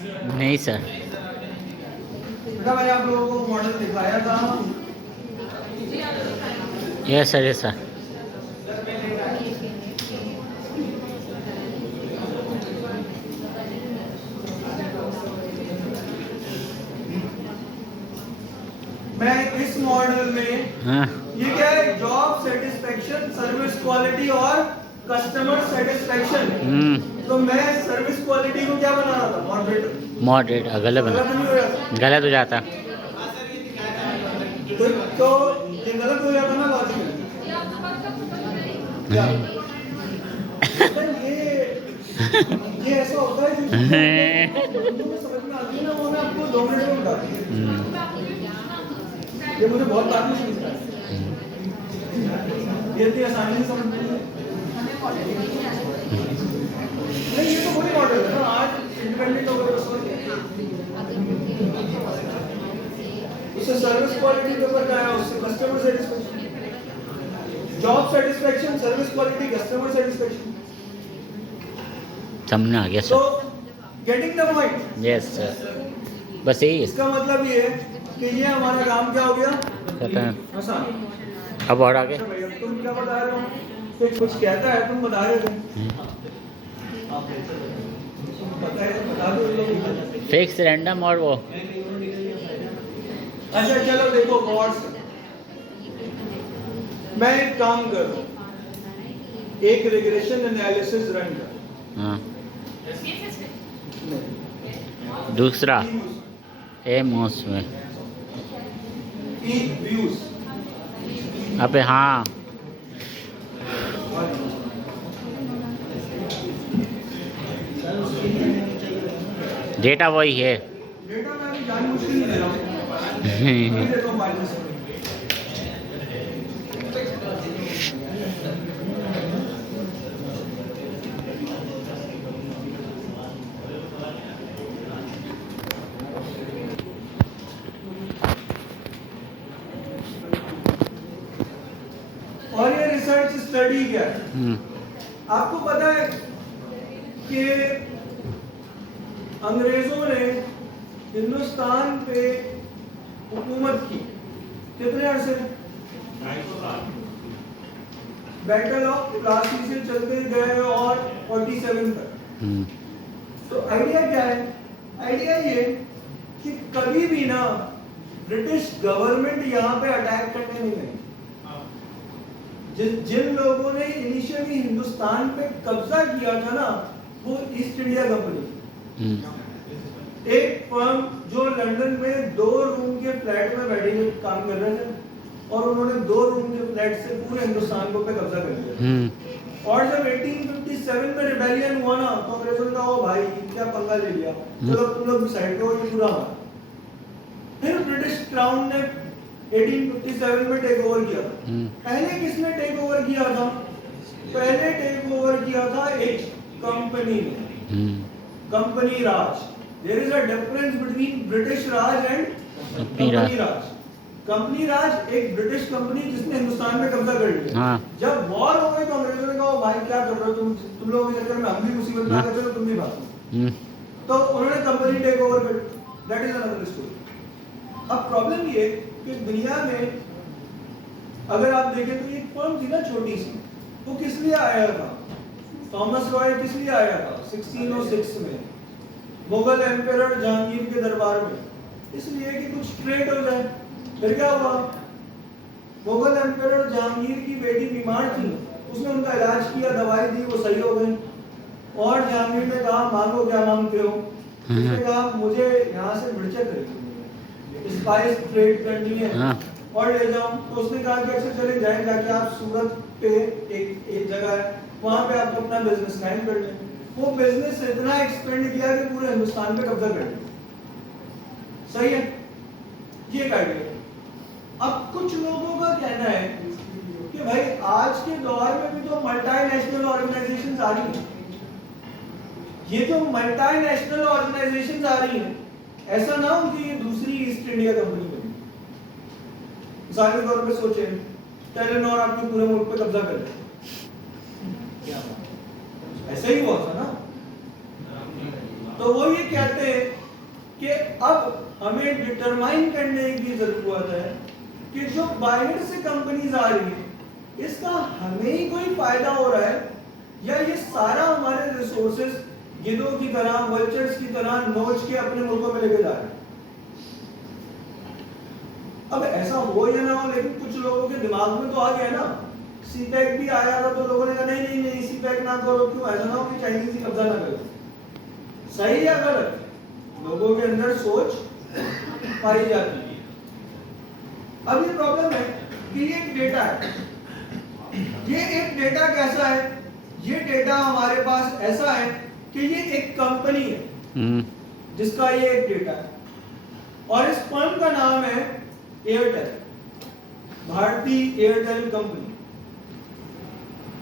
नहीं सर। बेटा मैंने आप लोगों को मॉडल दिखाया था। Yes sir, yes sir. मैं इस मॉडल में हाँ। ये क्या है, जॉब सेटिस्फेक्शन, सर्विस क्वालिटी और कस्टमर सेटिस्फेक्शन। तो मैं सर्विस क्वालिटी को क्या बना रहा था, मॉडरेटर। मॉडरेट गलत बना, गलत नहीं हो जाता, गलत हो जाता। तो ये गलत हो जाता ना लॉजिकली। क्या बेटा ये ऐसा होता है जो चीज़ें समझ में आती है ना, वो मैं आपको 2 मिनट में बता दूँ। ये मुझे बहुत बाद में समझ आया, ये इतनी आसानी से समझ नहीं है। नहीं, ये तो वही मॉडल है ना, आज इंडिपेंडेंट हो गए उससे सर्विस क्वालिटी के ऊपर क्या है, उससे customer satisfaction, job satisfaction, service quality, customer satisfaction. समझ आ गया तो sir. Getting the point. Yes sir, बस यही है। इसका मतलब ये है कि ये हमारा काम क्या हो गया, कहता है। आसान। अब और आगे। अच्छा भैया तुम क्या बता रहे हो, कुछ कहता है, तुम बता रहे थे। पता है, बता दो लोग। फिक्स, रैंडम और वो। अच्छा चलो देखो गौर से, मैं एक काम करूं, एक रिग्रेशन एनालिसिस रन कर। हाँ। दूसरा एमोस में। व्यूज। अबे हाँ। डेटा वही है। डेटा मैं अभी जान मुश्किल नहीं दे रहा हूँ, अभी देखो माइनस। और ये रिसर्च स्टडी क्या है, आपको पता है कि अंग्रेजों ने हिंदुस्तान पे हुकूमत की कितने अरसे, बैटल ऑफ प्लासी से चलते गए और 47 तक। तो आइडिया क्या है, आइडिया ये कि कभी भी ना ब्रिटिश गवर्नमेंट यहाँ पे अटैक करने नहीं गई। जिन लोगों ने इनिशियली हिंदुस्तान पे कब्जा किया था ना, वो ईस्ट इंडिया कंपनी, एक फर्म जो लंदन में 2 रूम के फ्लैट में बैठे हुए काम कर रहे थे, और उन्होंने 2 रूम के फ्लैट से पूरे हिंदुस्तान को पे कब्जा कर लिया। और जब 1857 में रिबेलियन हुआ ना, तो अंग्रेजों ने कहा ओ भाई क्या पंगा ले लिया, चलो तुम लोग डिसाइड करो ये पूरा हुआ। फिर ब्रिटिश क्राउन ने 1857 में टेक ओवर किया था। पहले किसने टेक ओवर किया था, पहले टेक ओवर किया था एक कंपनी ने, company Raj. There is a difference between British Raj and company Raj. Company Raj एक ब्रिटिश कंपनी जिसने हिंदुस्तान में कब्जा कर लिया। जब वॉर हो गई तो अंग्रेजों ने कहा भाई क्या कर रहे हो तुम लोगों के चक्कर में हम भी मुसीबत में आ गए, चलो तुम भी भागो। तो उन्होंने कंपनी टेक ओवर कर, दैट इज अनदर स्टोरी। अब प्रॉब्लम ये कि दुनिया में अगर आप देखें तो एक फर्म थी ना छोटी सी, वो किस लिए आया था, थॉमस रॉय किस लिए आया था 1606 में मुगल एम्परर जहांगीर के दरबार में, इसलिए कि कुछ ट्रेड हो जाए। फिर क्या हुआ, मुगल एम्परर जहांगीर की बेटी बीमार थी, उसने उनका इलाज किया, दवाई दी, वो सही हो गई। और जहांगीर ने कहा मांगो क्या मांगते हो, उसने कहा मुझे यहाँ से मिर्चा खरीदनी है, स्पाइस ट्रेड करनी है और ले जाओ। तो उसने कहा कि अच्छा चले जाए, जाके आप सूरत पे एक जगह है, वहाँ पे आप अपना बिजनेस कायम कर लें। वो बिजनेस इतना एक्सपेंड किया कि पूरे हिंदुस्तान पे कब्जा कर लिया। सही है, ये कर लिया। अब कुछ लोगों का कहना है कि भाई आज के दौर में भी तो मल्टीनेशनल ऑर्गेनाइजेशंस आ रही हैं, ये जो मल्टीनेशनल ऑर्गेनाइजेशंस आ रही हैं, ऐसा ना हो कि ये दूसरी ईस्ट इंडिया कंपनी बनी। मिसाल के तौर पे सोचे टेलीनॉर आपके पूरे मुल्क पे कब्जा कर ले, ऐसा ही हुआ था ना। तो वो ये कहते हैं कि अब हमें डिटरमाइन करने की जरूरत है कि जो बाहर से कंपनीज आ रही है इसका हमें ही कोई फायदा हो रहा है या ये सारा हमारे रिसोर्सेज गिद्धों की तरह, वल्चर्स की तरह नोच के अपने मुल्कों में लेके जा रहे हैं। अब ऐसा हो या ना हो, लेकिन कुछ लोगों के दिमाग में तो आ गया ना। सीपैक भी आया था तो लोगों ने कहा नहीं नहीं नहीं सीपैक ना करो, क्यों? ऐसा ना हो कि चाइनीज ही कब्जा ना करो। सही या गलत? लोगों के अंदर सोच पाई जाती है। अब ये प्रॉब्लम है कि ये एक डेटा है। ये एक डेटा कैसा है? ये डेटा हमारे पास ऐसा है कि ये एक कंपनी है जिसका ये एक डेटा है और इस फर्म का नाम है एयरटेल, भारतीय एयरटेल कंपनी।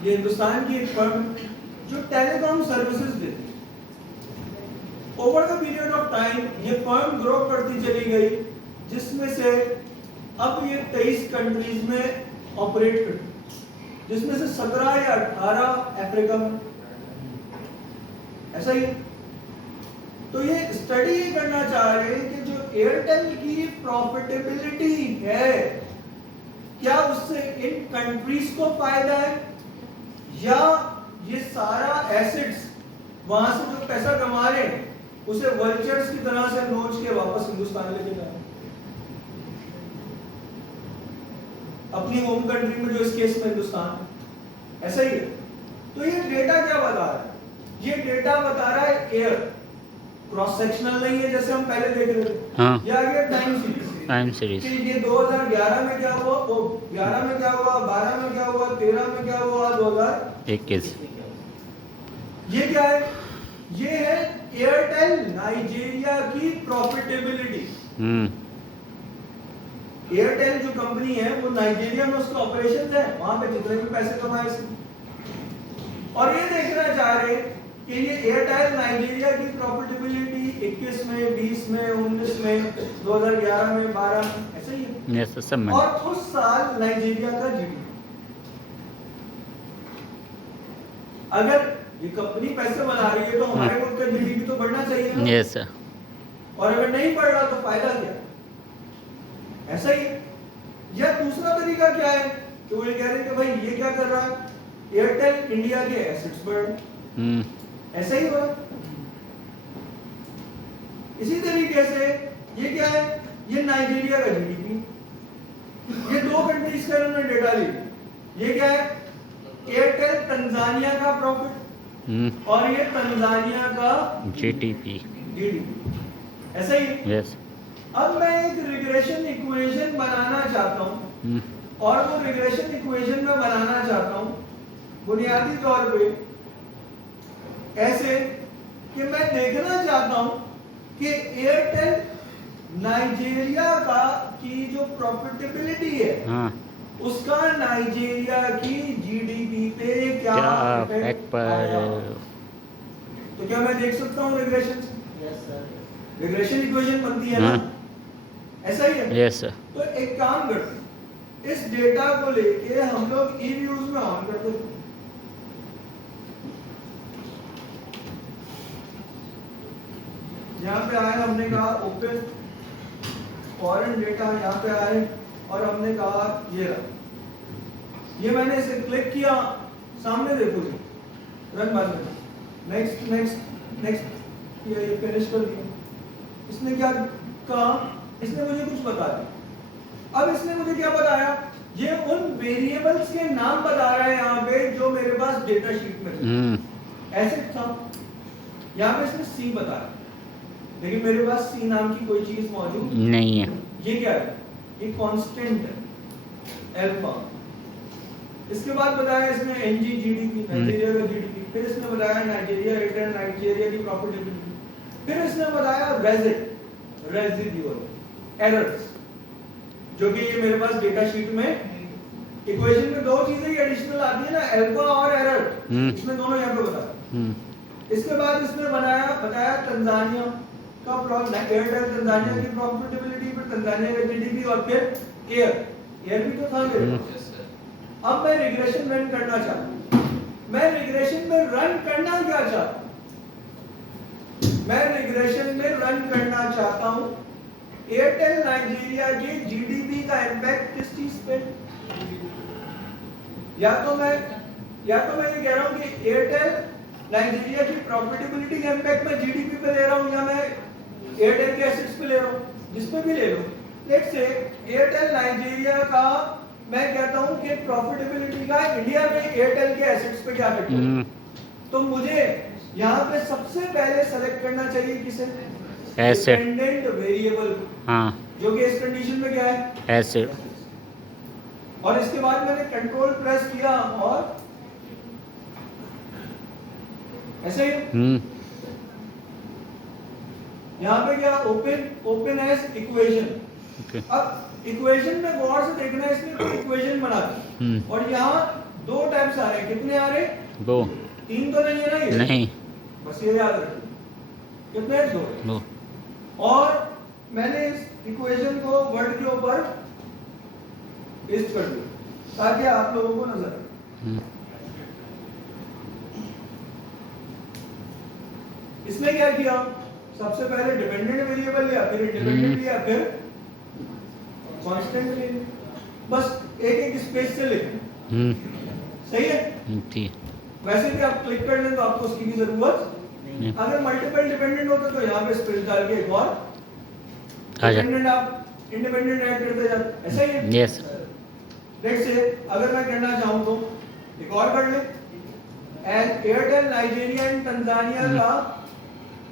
ये हिंदुस्तान की एक फर्म जो टेलीकॉम सर्विसेज देती है। Over the period of time ये फर्म ग्रो करती चली गई, जिसमें से अब ये 23 कंट्रीज में ऑपरेट करती है, जिसमें से 17 या 18 अफ्रीका में। ऐसा ही है। तो ये स्टडी ये करना चाह रहे हैं कि जो एयरटेल की प्रॉफिटेबिलिटी है, क्या उससे इन कंट्रीज को फायदा है या ये सारा एसेट्स वहां से जो पैसा कमा रहे हैं उसे वल्चर्स की तरह से नोच के वापस हिंदुस्तान लेके जा रहे हैं, अपनी होम कंट्री में, जो इस केस में हिंदुस्तान है। ऐसा ही है। तो ये डेटा क्या बता रहा है? ये डेटा बता रहा है एयर, क्रॉस सेक्शनल नहीं है जैसे हम पहले देख रहे थे। हाँ। ये आ गया टाइम सीरीज कि ये 2011 में क्या हुआ, वो 11 में क्या हुआ, 12 में क्या हुआ, 13 में क्या हुआ, 2021। ये क्या है? ये है एयरटेल नाइजीरिया की प्रॉफिटेबिलिटी। एयरटेल जो कंपनी है वो नाइजीरिया में उसका ऑपरेशन है, वहां पे जितने भी पैसे कमाए इसने। और ये देखना चाह रहे कि ये एयरटेल नाइजीरिया की प्रॉफिटेबिलिटी 21 में, 20 में, 19 में, 2011 में, 12 में, ऐसे ही है। yes, सब और उस साल नाइजीरिया का जीडीपी, अगर ये कंपनी पैसे बना रही है तो हमारे मुल्क का जीडीपी तो बढ़ना चाहिए ना। yes, sir. और अगर नहीं बढ़ रहा तो फायदा क्या? ऐसा ही। या दूसरा तरीका क्या है कि वो ये कह रहे हैं कि भाई ये क्या कर रहा है, एयरटेल इंडिया के एसेट्स बढ़, ऐसा ही हुआ। इसी तरीके से ये क्या है, ये नाइजीरिया का जीडीपी, ये दो कंट्रीज का उन्होंने डेटा लिया। ये क्या है, एयरटेल तंजानिया का प्रॉफिट और ये तंजानिया का जीडीपी। ऐसा ही है। yes. अब मैं एक रिग्रेशन इक्वेशन बनाना चाहता हूँ और वो रिग्रेशन इक्वेशन में बनाना चाहता हूँ बुनियादी तौर पे ऐसे कि मैं देखना चाहता हूँ कि एयरटेल नाइजीरिया का की जो प्रॉफिटेबिलिटी है, हाँ. उसका नाइजीरिया की जीडीपी पे क्या इफेक्ट आया। तो क्या मैं देख सकता हूँ रिग्रेशन से? Yes sir. रिग्रेशन इक्वेशन बनती है ना, ऐसा ही है। yes, sir. तो एक काम करते हैं, इस डेटा को लेके हम लोग ई व्यूज में ऑन करते हैं। यहाँ पे आए, हमने कहा ओपन फॉरेन डेटा, यहाँ पे आए और हमने कहा ये रहा। ये मैंने इसे क्लिक किया, सामने देखो जी, रन बंद, नेक्स्ट नेक्स्ट नेक्स्ट, ये फिनिश कर दिया। इसने क्या कहा, इसने मुझे कुछ बता दिया। अब इसने मुझे क्या बताया, ये उन वेरिएबल्स के नाम बता रहा है यहाँ पे जो मेरे पास डेटा शीट में थे। ऐसे था, यहाँ पे इसने सी बताया, लेकिन मेरे पास सी नाम की कोई चीज मौजूद नहीं है। ये क्या है, ये कांस्टेंट है अल्फा। इसके बाद बताया इसने एनजी जीडीपी, नाइजीरिया का जीडीपी। फिर इसने बताया नाइजीरिया एयरटेल नाइजीरिया की प्रॉफिटेबिलिटी। फिर इसने बताया रेजिड्यूअल एरर्स, जो कि ये मेरे पास डेटा शीट में इक्वेशन में दो चीजें ही एडिशनल आती है ना, अल्फा और एरर। इसमें दोनों यहाँ पे बताया। इसके बाद इसने बताया तंजानिया का एयरटेल तंजानिया की प्रॉफिटेबिलिटी, फिर तंजानिया का जीडीपी और फिर एयर भी तो था मेरे पास। अब मैं रिग्रेशन रन करना चाहता हूँ। मैं रिग्रेशन में रन करना क्या चाहता हूँ, मैं रिग्रेशन में रन करना चाहता हूं एयरटेल नाइजीरिया के जीडीपी का इम्पैक्ट किस चीज पे, या तो मैं ये कह रहा हूं कि एयरटेल नाइजीरिया की प्रॉफिटेबिलिटी का इम्पैक्ट मैं जीडीपी पे ले रहा हूं या मैं एयरटेल के एसेट्स पे ले रहा हूं, जिस पे भी ले लो। लेट्स से एयरटेल नाइजीरिया का मैं कहता हूं कि प्रॉफिटेबिलिटी का इंडिया में एयरटेल के एसेट्स पे क्या इफेक्ट है, तो मुझे यहाँ पे सबसे पहले सेलेक्ट करना चाहिए किसे, एसेट, डिपेंडेंट वेरिएबल, हाँ जो कि इस कंडीशन में क्या है, एसेट। और इसके बाद मैंने कंट्रोल प्रेस किया और ऐसे ही यहाँ पे क्या ओपन एज इक्वेशन। अब इक्वेशन में गौर से देखना है, इसमें कोई इक्वेशन बना दी और यहाँ दो टाइप्स आ रहे हैं, कितने आ रहे हैं, दो, तीन तो नहीं है ना ये, नहीं, बस ये याद रखिए कितने, दो। और मैंने इस इक्वेशन को वर्ड के ऊपर पेस्ट कर दिया ताकि आप लोगों को नजर आए। इसमें क्या किया, सबसे पहले डिपेंडेंट वेरिएबल लिया, फिर इंडिपेंडेंट लिया, फिर कांस्टेंट लिया, बस एक स्पेस से लिखे। सही है, ठीक। वैसे भी आप क्लिक कर लें तो आपको उसकी भी जरूरत नहीं। अगर मल्टीपल डिपेंडेंट होते तो यहाँ पे स्पेस डाल के एक और डिपेंडेंट आप इंडिपेंडेंट ऐड करते जाते, ऐसा ही है। यस। लेट्स से अगर मैं करना चाहूँ तो एक और कर ले, and Airtel Nigeria and Tanzania का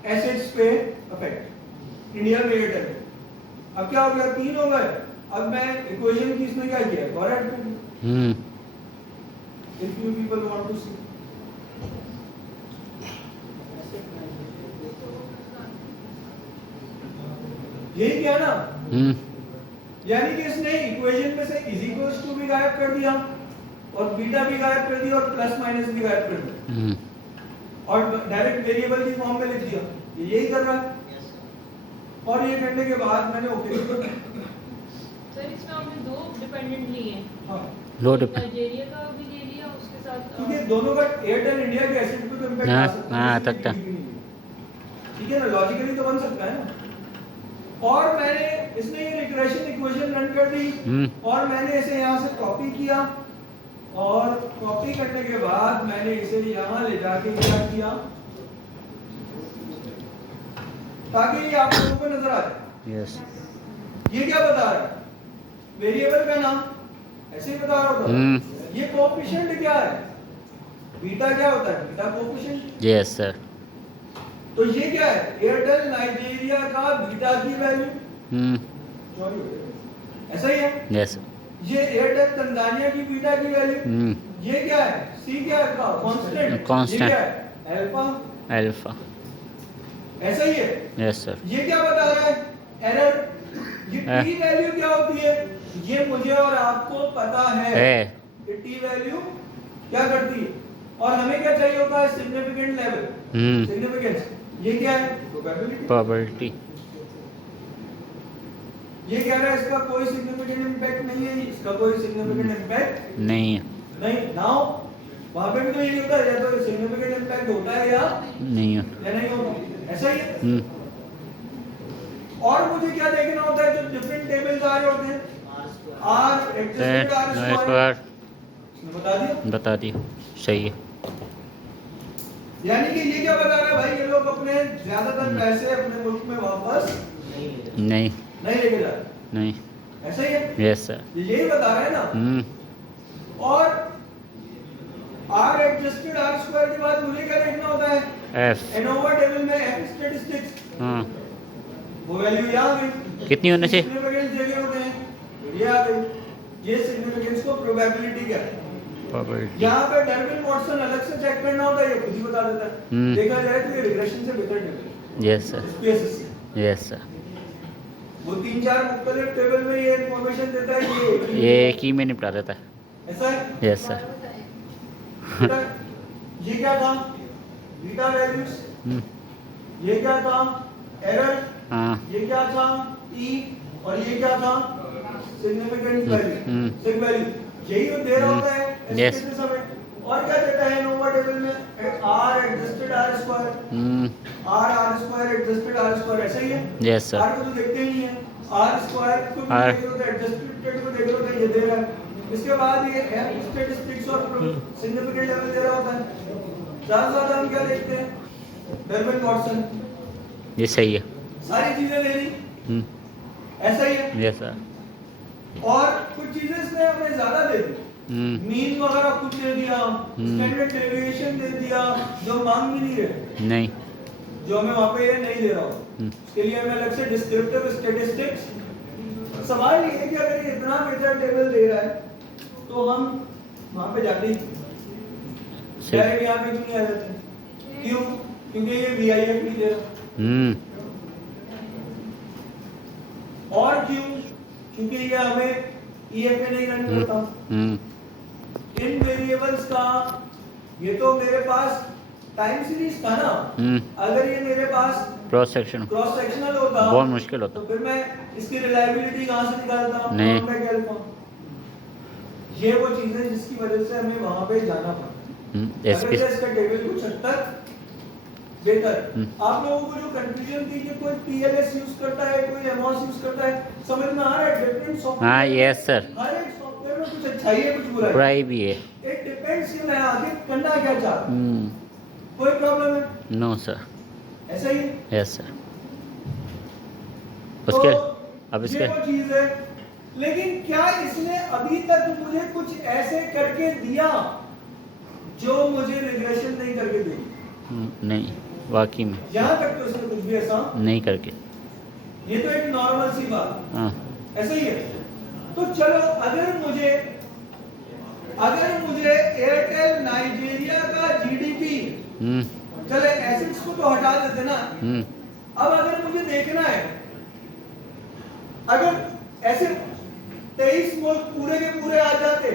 एसेट्स पे इफेक्ट इंडिया में एयरटेल। अब क्या हो गया, तीन हो गए। अब मैं इक्वेशन की इसमें क्या किया, और ऐड कर दिया। If you people want to see, यही किया ना, यानी कि इसने इक्वेशन में से इज इक्वल्स टू भी गायब कर दिया और बीटा भी गायब कर दिया और प्लस माइनस भी गायब कर दिया और डायरेक्ट वेरिएबल की फॉर्म में लिख दिया। ये यही कर रहा है और ये करने के बाद मैंने ओके कर दिया। सर इसमें आपने दो डिपेंडेंट लिए हैं, हाँ, दो डिपेंडेंट, नाइजीरिया का भी ले लिया उसके साथ, क्योंकि दोनों का एयरटेल इंडिया के एसेट पे तो इम्पैक्ट आ सकता है। हाँ, सकता। ठीक है ना, लॉजिकली तो बन सकता है ना। और मैंने इसने ये रिग्रेशन इक्वेशन रन कर दी और मैंने इसे यहाँ से कॉपी किया और कॉपी करने के बाद मैंने इसे यहाँ ले जाके क्या किया ताकि ये आप लोगों को नजर आ जाए। यस। ये क्या बता रहा है, वेरिएबल का नाम ऐसे ही बता रहा होता। ये कोएफिशिएंट क्या है, बीटा क्या होता है, बीटा कोएफिशिएंट। Yes sir. तो ये क्या है, एयरटेल नाइजीरिया का बीटा की वैल्यू, ऐसा ही है। यस। ये एयरटेल तंजानिया की बीटा की वैल्यू, ये क्या है, सी क्या है, कांस्टेंट, ये क्या है, अल्फा, अल्फा, ऐसा ही है। Yes sir. ये क्या बता रहा है, एरर। ये टी वैल्यू क्या होती है, ये मुझे और आपको पता है कि टी वैल्यू क्या करती है और हमें क्या चाहिए होता है, सिग्निफिकेंट लेवल, सिग्निफिकेंस। ये क्या है, प्रोबेबिलिटी, प्रोबेबिलिटी। ये कह रहा है इसका कोई सिग्निफिकेंट इंपैक्ट नहीं है, इसका कोई सिग्निफिकेंट इंपैक्ट नहीं है, नहीं। नाउ वहां पे भी तो यही होता है, या तो सिग्निफिकेंट इंपैक्ट होता है या नहीं है, होता, ऐसा ही है। और मुझे क्या देखना होता है, जो डिफरेंट टेबल्स आ रहे होते हैं, आर एडजस्टेड आर स्क्वायर, बता दिया, सही है। यानी कि ये क्या बता रहा है भाई, ये लोग अपने ज्यादातर पैसे अपने मुल्क में वापस नहीं लेके जा रहे, नहीं, ऐसा ही है। Yes sir. यही बता रहे हैं ना। और आर एडजस्टेड आर स्क्वायर के बाद मुझे क्या देखना होता है, एफ, एनोवा टेबल में एफ स्टैटिस्टिक्स, हाँ, वो वैल्यू यहाँ आ गई, कितनी होने से, सिग्निफिकेंस जगह होते हैं, ये आ गई। ये सिग्निफिकेंस को प्रोबेबिलिटी क्या है, प्रोबेबिलिटी। यहाँ पे डर्बिन वाटसन अलग से चेक करना होता है, ये खुद ही बता देता है। देखा जाए तो ये रिग्रेशन से बेहतर टेबल है। यस सर, स्पेसेस से यस सर। वो 3-4 मुख्तलिफ टेबल में ये इंफॉर्मेशन देता है, ये एक ही में निपटा देता है। ऐसा है। Yes sir. ये क्या था, बीटा वैल्यूज, ये क्या था, एरर, हाँ, ये क्या था, ई, और ये क्या था, सिग्निफिकेंट वैल्यू, सिग वैल्यू। यही वो दे रहा होता है Yes. एस्टिमेशन हमें। और क्या देता है नोवा टेबल में R adjusted R square, R square adjusted R square ऐसा ही है। Yes sir. आर को तो देखते ही नहीं है, आर स्क्वायर को भी R- देख लो तो एडजस्टेड को देख लो तो ये दे रहा है। इसके बाद ये एफ स्टैटिस्टिक्स और सिग्निफिकेंट लेवल दे रहा होता है। ज्यादा से ज्यादा हम क्या देखते हैं, डरबन वाटसन, ये सही है। सारी चीजें ले ली, हम्म, ऐसा ही है। Yes sir. और कुछ चीजें इसने हमें ज्यादा दे दी, मीन वगैरह कुछ दे दिया, स्टैंडर्ड डेविएशन दे दिया, जो मांग भी नहीं रहे, नहीं। जो हमें वहां पे ये नहीं दे रहा हो, हम्म, उसके लिए हमें अलग से डिस्क्रिप्टिव स्टैटिस्टिक्स। सवाल ये है कि अगर ये इतना मेजर टेबल दे रहा है तो हम वहां पे जाते ही सही। डायरेक्ट यहाँ पे क्यों नहीं आ जाते? क्यों? क्योंकि ये वीआईएफ नहीं दे रहा। हम्म, और क्यों? क्योंकि ये हमें ईएफए नहीं रन करता। इन वेरिएबल्स का ये तो मेरे पास टाइम सीरीज था ना, अगर ये मेरे पास क्रॉस सेक्शन क्रॉस सेक्शनल होता बहुत मुश्किल होता। तो फिर मैं इसकी रिलायबिलिटी कहां से निकालता? नहीं। मैं क्या लिखूं? ये वो चीजें जिसकी वजह से हमें वहां पे जाना पड़ा। एसपी अगर इसका टेबल कुछ हद तक बेहतर। हम्म। आप लोगों को जो कंफ्यूजन थी कि कोई टीएलएस यूज करता है, कोई एमओएस यूज करता है, समझ में आ रहा है? डिफरेंट सॉफ्टवेयर, हाँ यस सर। हर एक सॉफ्टवेयर में कुछ अच्छाई है, कुछ बुराई है। बुराई भी है। इट डिपेंड्स कि मैं आगे करना क्या चाहता हूं। कोई प्रॉब्लम है? No sir. ऐसा ही यस सर। उसके अब ये इसके वो चीज है। लेकिन क्या इसने अभी तक मुझे कुछ ऐसे करके दिया जो मुझे रिग्रेशन नहीं करके दी? नहीं, वाकई में यहाँ तक तो इसने कुछ भी ऐसा, नहीं करके। ये तो एक नॉर्मल सी बात, हाँ ऐसा ही है। तो चलो अगर मुझे एयरटेल नाइजीरिया का जीडीपी, चले एसेट्स को तो हटा देते ना, अब अगर मुझे देखना है, अगर ऐसे 23 मुल्क पूरे के पूरे आ जाते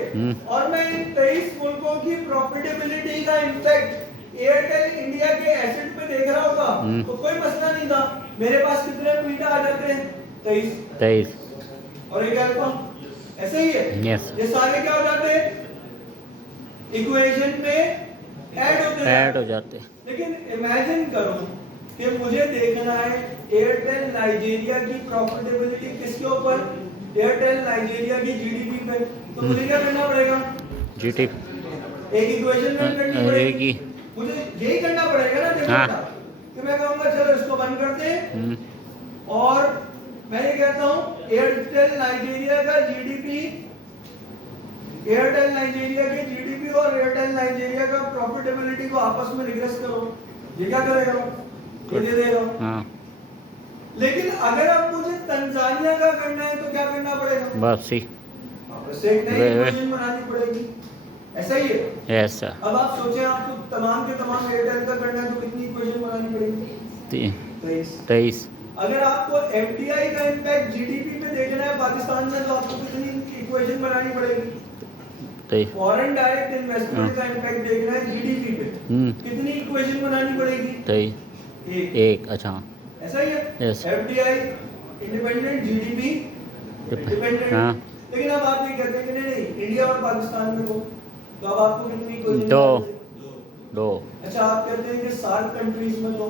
और मैं इन 23 मुल्कों की प्रॉफिटेबिलिटी का इम्पैक्ट एयरटेल इंडिया के एसेट पे देख रहा होता तो कोई मसला नहीं था। मेरे पास कितने बीटा आ जाते हैं? 23 और एक अल्फा, ऐसे ही है। यस। ये सारे क्या हो जाते हैं? इक्वेशन में ऐड हो जाते। लेकिन इमेजिन करो कि मुझे देखना है एयरटेल नाइजीरिया की प्रॉफिटेबिलिटी किसके ऊपर? एयरटेल नाइजीरिया की जीडीपी पे। तो मुझे क्या करना पड़ेगा? जीटी एक इक्वेशन में करनी पड़ेगी। मुझे यही करना पड़ेगा ना। देखो कि मैं कहूंगा चलो इसको बंद करते हैं और मैं ये कहता हूं एयरटेल नाइजीरिया का जीडीपी, एयरटेल नाइजीरिया की जीडीपी और एयरटेल नाइजीरिया का प्रॉफिटेबिलिटी को आपस में रिग्रेस करो। ये क्या करेगा? ये दे देगा। हाँ। लेकिन अगर अब मुझे तंजानिया का करना है तो क्या करना पड़ेगा? वापसी। वापस से एक नई इक्वेशन बनानी पड़ेगी। ऐसा ही है। Yes sir. अब आप सोचें आपको तमाम के तमाम एयरटेल का करना है तो कितनी इक्वेशन बनानी पड़ेगी? 23। अगर आपको एफडीआई का इम्पैक्ट जीडीपी पे देखना है पाकिस्तान में तो आपको कितनी इक्वेशन बनानी पड़ेगी? फॉरेन डायरेक्ट इन्वेस्टमेंट का इम्पैक्ट देखना है जीडीपी पे, कितनी इक्वेशन बनानी पड़ेगी? एक। अच्छा ऐसा ही है। Yes. FDI independent, GDP dependent. हाँ। लेकिन अब आप ये कहते हैं कि नहीं इंडिया और पाकिस्तान में तो अब आपको कितनी इक्वेशन? दो। अच्छा आप कहते हैं कि 7 कंट्रीज में तो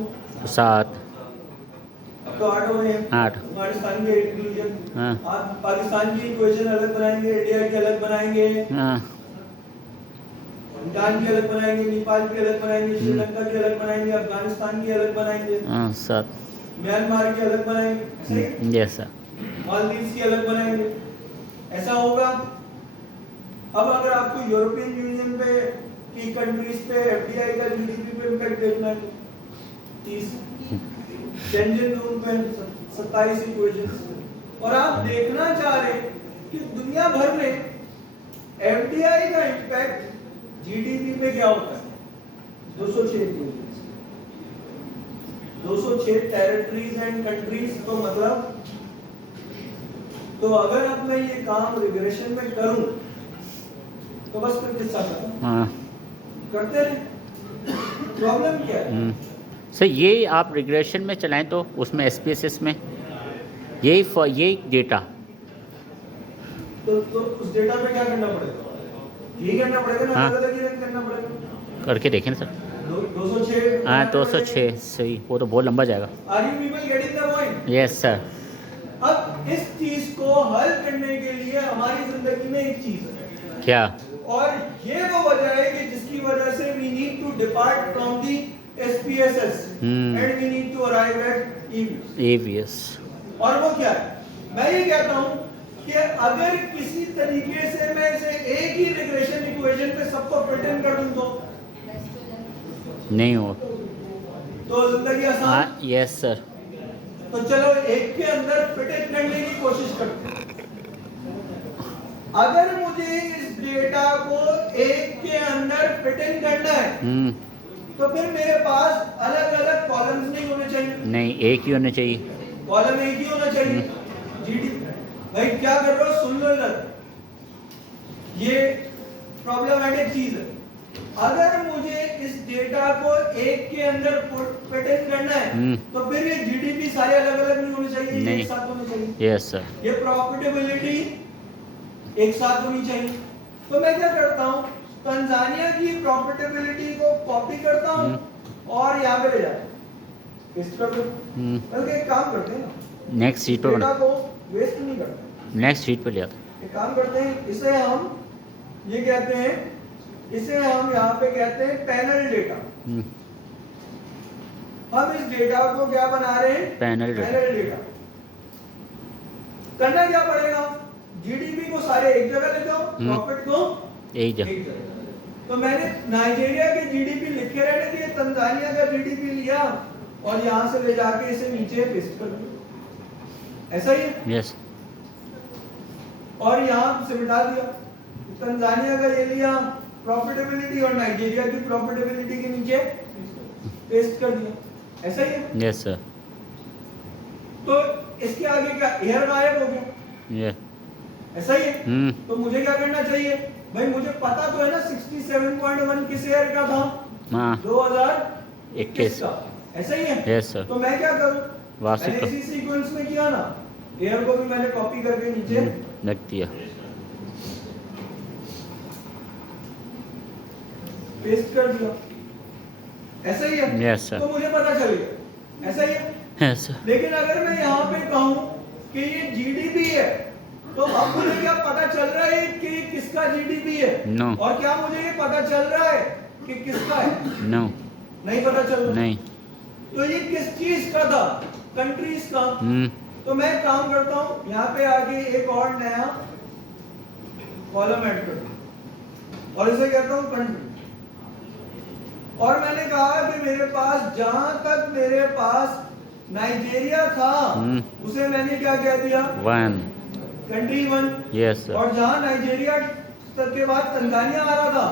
7। अब तो 8 हो गए हैं। 8। अफगानिस्तान के इंक्लूजन। हाँ। आप पाकिस्तान की इक्वेशन अलग बनाएंगे, इंडिया की अलग बनाएंगे, हाँ। भूटान की अलग बनाएंगे, नेपाल की अलग बनाएंगे, श्रीलंका की अलग बनाएंगे, अफगानिस्तान की अलग बनाएंगे, 7। म्यांमार की अलग बनाएंगे, सही? Yes sir. मालदीव्स की अलग बनाएंगे, ऐसा होगा। अब अगर आपको यूरोपियन यूनियन पे की कंट्रीज पे एफडीआई का जीडीपी पे इम्पैक्ट देखना है तो 30, शेंजन जोन पे 27 इक्वेशंस। और आप देखना चाह रहे हैं कि दुनिया भर में एफडीआई का इम्पैक्ट जीडीपी पे क्या होता है? 206 इक्वेशंस, 206 टेरिटरीज एंड कंट्रीज। तो मतलब तो अगर अब मैं ये काम रिग्रेशन में करूं तो बस फिर किस्सा खत्म। हाँ। करते रहे। प्रॉब्लम क्या है? सर ये आप रिग्रेशन में चलाएं तो उसमें एसपीएसएस में यही डेटा तो उस डेटा पे क्या करना पड़ेगा? यही करना पड़ेगा ना, हाँ। अलग अलग ही करना पड़ेगा। करके देखें ना सर। 206 हाँ 206 सही, वो तो बहुत लंबा जाएगा। Are you people getting the point? Yes sir. अब इस चीज को हल करने के लिए हमारी जिंदगी में एक चीज है, क्या? और ये वो वजह है कि जिसकी वजह से we need to depart from the SPSS and we need to arrive at EVS। EVS। और वो क्या है? मैं ये कहता हूं कि अगर किसी तरीके से मैं इसे एक ही रिग्रेशन इक्वेशन पे सबको फिट इन कर दूं नहीं हो तो जिंदगी आसान। हाँ यस सर। तो चलो एक के अंदर फिट इन करने की कोशिश करते हैं। अगर मुझे इस डेटा को एक के अंदर फिट इन करना है तो फिर मेरे पास अलग अलग कॉलम्स नहीं होने चाहिए। नहीं, एक ही होने चाहिए। कॉलम एक ही होना चाहिए। जीडी भाई क्या कर रहे हो, सुन लो इधर, ये प्रॉब्लमैटिक चीज है। अगर मुझे इस डेटा को एक के अंदर फिट इन करना है तो फिर ये जीडीपी सारे अलग अलग नहीं होने चाहिए, नहीं। एक साथ होने चाहिए। Yes sir. ये प्रॉफिटेबिलिटी एक साथ होनी चाहिए। तो मैं क्या करता हूँ, तंजानिया की प्रॉफिटेबिलिटी को कॉपी करता हूँ और यहाँ पे ले जाता हूँ, पेस्ट कर दो। बल्कि एक काम करते हैं ना, नेक्स्ट शीट पे डेटा बना, को वेस्ट नहीं करते, नेक्स्ट शीट पे ले आता। एक काम करते हैं, इसे हम ये कहते हैं, इसे हम यहाँ पे कहते हैं पैनल डेटा। हम इस डेटा को क्या बना रहे हैं, पैनल डेटा। करना क्या पड़ेगा, जीडीपी को सारे एक जगह ले जाओ, प्रॉफिट को एक जगह। एक जगह। तो मैंने नाइजीरिया के जीडीपी लिखे रहने दिए, तंजानिया का जीडीपी लिया और यहाँ से ले जाके इसे नीचे पेस्ट कर दिया, ऐसा ही है। यस। और यहाँ से मिटा दिया, तंजानिया का ये लिया प्रॉफिटेबिलिटी और नाइजीरिया की प्रॉफिटेबिलिटी के नीचे पेस्ट कर दिया, ऐसा ही है। Yes sir. तो इसके आगे क्या, एयर गायब हो गया, ये ऐसा ही है। तो मुझे क्या करना चाहिए भाई, मुझे पता तो है ना 67.1 किस ईयर का था, हाँ 2021 का, ऐसा ही है। Yes sir. तो मैं क्या करूं, वापसी मैंने इसी सीक्वेंस में किया ना, एयर को भी मैंने कॉपी करके नीचे रख दिया। पेस्ट कर दिया, ऐसा ही है। Yes sir. तो मुझे पता चल गया, ऐसा ही है। Yes sir. लेकिन अगर मैं यहाँ पे कहूँ कि ये जीडीपी है, तो अब मुझे क्या पता चल रहा है कि ये किसका जीडीपी है? नो। और क्या मुझे ये पता चल रहा है कि किसका है? नो। नहीं पता चल रहा। नहीं। तो ये किस चीज का था, कंट्रीज का। तो मैं काम करता हूँ, यहाँ पे आगे एक और नया कॉलम ऐड कर दूं और इसे कहता हूँ कंट्री। और मैंने कहा कि मेरे पास, जहां तक मेरे पास नाइजीरिया था उसे मैंने क्या कह दिया, 1 कंट्री 1। Yes sir. और जहां नाइजीरिया तक के बाद तंजानिया आ रहा था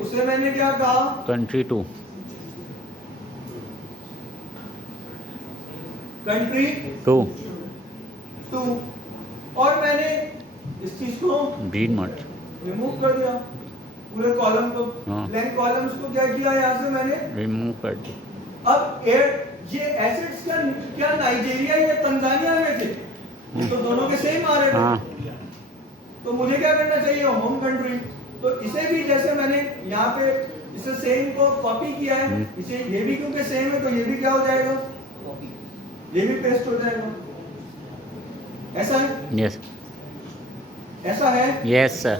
उसे मैंने क्या कहा, कंट्री 2। कंट्री 2। और मैंने इस चीज को ब्रीड मट रिमूव कर दिया, पूरे कॉलम को, हाँ। ब्लैंक कॉलम्स को क्या किया, यहाँ से मैंने रिमूव कर दिया। अब ये एसिड्स क्या नाइजीरिया या तंजानिया में थे, तो दोनों के सेम आ रहे थे। हाँ। तो मुझे क्या करना चाहिए, होम कंट्री। तो इसे भी जैसे मैंने यहाँ पे इसे सेम को कॉपी किया है, इसे ये भी क्योंकि सेम है तो ये भी क्या हो जाएगा, ये भी पेस्ट हो जाएगा, ऐसा है। यस। ऐसा है। Yes sir.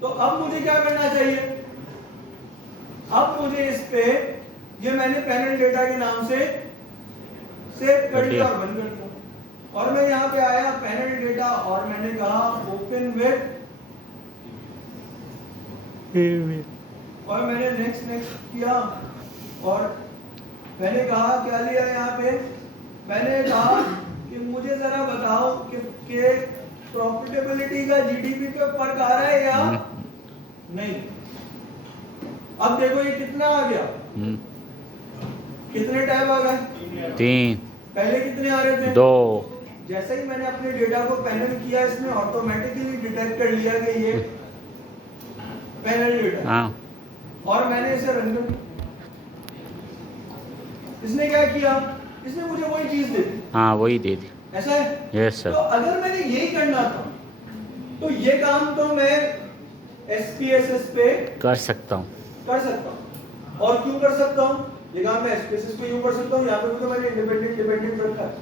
तो अब मुझे क्या करना चाहिए, अब मुझे इस पे, ये मैंने पैनल डेटा के नाम से सेव कर दिया और बंद कर दिया। और मैं यहाँ पे आया पैनल डेटा और मैंने कहा ओपन विथ, और मैंने नेक्स्ट किया और मैंने कहा क्या लिया यहाँ पे, मैंने कहा कि मुझे जरा बताओ कि प्रॉफिटेबिलिटी का जीडीपी पे फर्क आ रहा है या नहीं। अब देखो ये कितना आ गया, कितने टैब आ गए, 3। पहले कितने आ रहे थे, 2। जैसे ही मैंने अपने डेटा को पैनल किया, इसने ऑटोमेटिकली डिटेक्ट कर लिया कि ये पैनल डेटा। हाँ। और मैंने इसे रन कर दिया। इसने क्या किया, इसने मुझे वही चीज दे दी। हाँ वही दे दी। ऐसा है। Yes sir. तो अगर मैंने यही करना था तो ये काम तो मैं SPSS पे कर सकता हूँ। कर सकता हूँ। और क्यों कर सकता हूँ? ये काम मैं एसपीएसएस पे यूं कर सकता हूँ, यहाँ पे भी तो मैंने इंडिपेंडेंट डिपेंडेंट रखा है।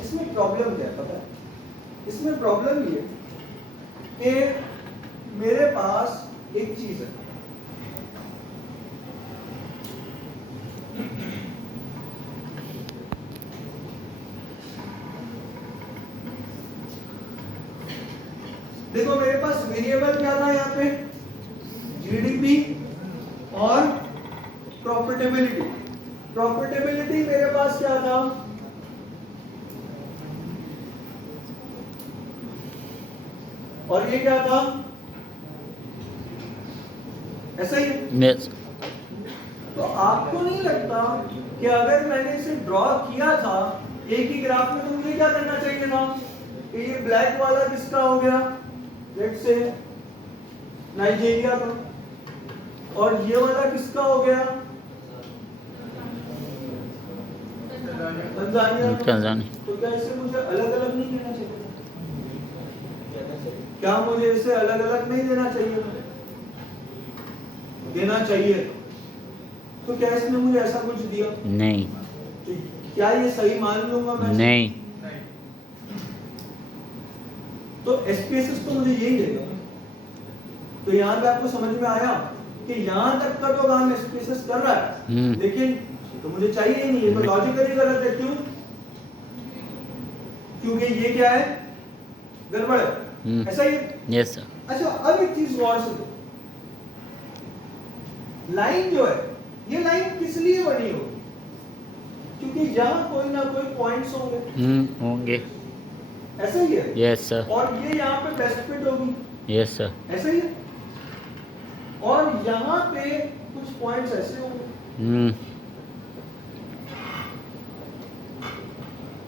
इसमें प्रॉब्लम क्या है पता है? इसमें प्रॉब्लम ये कि मेरे पास एक चीज है, देखो मेरे पास वेरिएबल क्या था यहाँ पे? जीडीपी और प्रॉफिटेबिलिटी। प्रॉफिटेबिलिटी मेरे पास क्या था? और ये क्या था? ऐसा ही है। यस। तो आपको नहीं लगता कि अगर मैंने इसे ड्रॉ किया था एक ही ग्राफ में, तो मुझे क्या करना चाहिए था कि ये ब्लैक वाला किसका हो गया? लेट्स से नाइजीरिया का, और ये वाला किसका हो गया? तंजानिया का। तो क्या इसे मुझे अलग अलग नहीं देना चाहिए? क्या मुझे इसे अलग अलग नहीं देना चाहिए? देना चाहिए। तो क्या इसने मुझे ऐसा कुछ दिया? नहीं। तो क्या ये सही मान लूंगा मैं? नहीं। तो एसपीएसएस तो मुझे यही देगा। तो यहाँ पे आपको समझ में आया कि यहाँ तक का तो काम एसपीएसएस कर रहा है, लेकिन तो मुझे चाहिए ही नहीं, ये तो लॉजिकली गलत है। क्यों? क्योंकि ये क्या है? गड़बड़ है। ऐसा ही है? Yes sir. अच्छा, अब एक चीज गौर से देखो, लाइन जो है, ये लाइन किस लिए बनी होगी? क्योंकि यहाँ कोई ना कोई पॉइंट्स होंगे। होंगे। ऐसा ही है? Yes sir. और ये यहाँ पे बेस्ट फिट होगी। Yes sir. ऐसा ही है? और यहाँ पे कुछ पॉइंट्स ऐसे होंगे।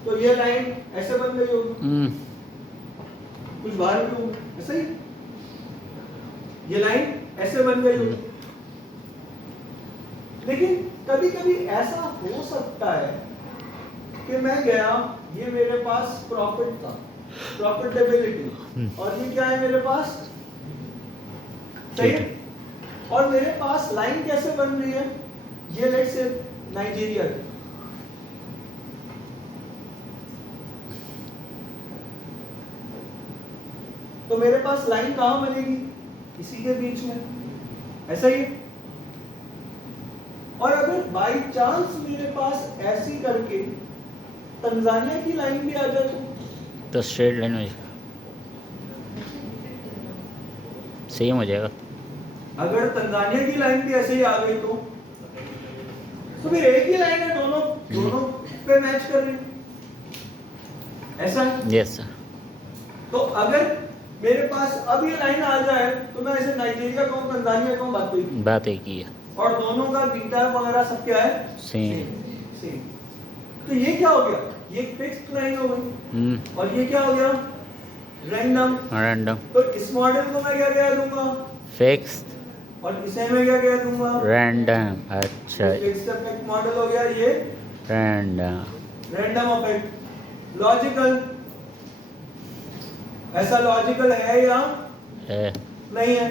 तो ये लाइन ऐसे बन गई होगी। कुछ बाहर भी होंगे। ऐसा ही? ये लाइन ऐसे बन गई होगी। लेकिन कभी कभी ऐसा हो सकता है कि मैं गया, ये मेरे पास प्रॉफिट था, प्रॉफिटेबिलिटी, और ये क्या है मेरे पास? सही है? और मेरे पास लाइन कैसे बन रही है? ये लेट्स से नाइजीरिया की। तो मेरे पास लाइन कहां बनेगी? इसी के बीच में। ऐसा ही? और अगर बाई चांस मेरे पास ऐसी करके तंजानिया की लाइन भी आ जाए तो स्ट्रेट लाइन हो जाएगा, सेम हो जाएगा। अगर तंजानिया की लाइन भी ऐसे ही आ गई तो फिर एक ही लाइन है, दोनों पे मैच कर रही। ऐसा है? Yes sir. तो अगर मेरे पास अब ये लाइन आ जाए तो मैं ऐसे नाइजीरिया कहूँ, तंजानिया कहूँ, बात एक ही है। और दोनों का बीटा वगैरह सब क्या है? सेम। तो ये क्या हो गया? ये फिक्स्ड लाइन हो गई। और ये क्या हो गया? रैंडम। तो इस मॉडल को मैं क्या कह दूंगा? फिक्स्ड। और इसे मैं क्या कह दूंगा? रैंडम। अच्छा, फिक्स्ड इफेक्ट मॉडल हो गया ये रैंडम इफेक्ट। लॉजिकल? ऐसा लॉजिकल है या नहीं है?